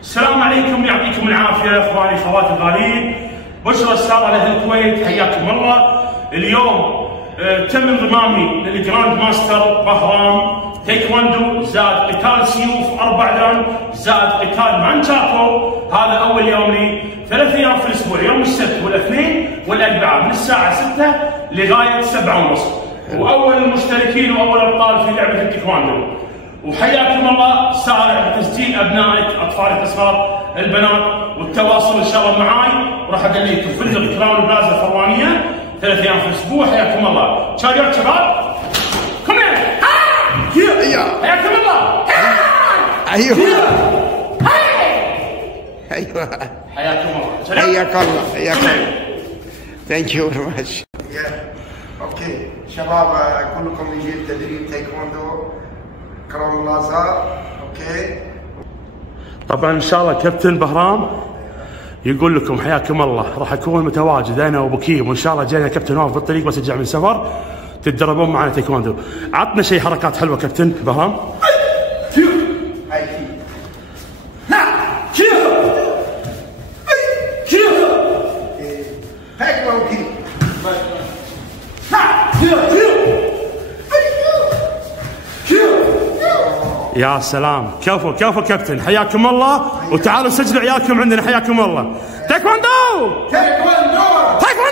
السلام عليكم، يعطيكم العافيه اخواني اخواتي الغاليين. بشرى الساره لاهل الكويت، حياكم الله. اليوم تم انضمامي للجراند ماستر بهرام تايكوندو زائد قتال سيوف 4 دان زائد قتال مانشاكو. هذا اول يوم لي، 3 ايام في الاسبوع، يوم السبت والاثنين والاربعاء من الساعه 6 لغايه 7:30. واول المشتركين واول ابطال في لعبه التايكوندو. وحياكم الله. سارع بتسجيل ابنائك، اطفالك الصغار، البنات، والتواصل ان شاء الله معاي، وراح ادليكم فندق كراون بلازا الفروانيه 3 ايام في الاسبوع. حياكم الله. شباب شباب كم ايوه حياكم الله. ايوه حياكم الله. حياك الله حياك الله. ثانك يو فيري ماتش. اوكي شباب، كلكم يجي تدريب تايكوندو كراون بلازا. اوكي طبعا ان شاء الله كابتن بهرام يقول لكم حياكم الله، راح اكون متواجد انا وبكيم، وان شاء الله جاينا كابتن واقف بالطريق بس ارجع من سفر تتدربون معنا تايكوندو. عطنا شيء حركات حلوه كابتن بهرام. يا سلام، كفو كفو كابتن، حياكم الله. وتعالوا سجلوا عيالكم عندنا، حياكم الله. تايكوندو تايكوندو تايكوندو.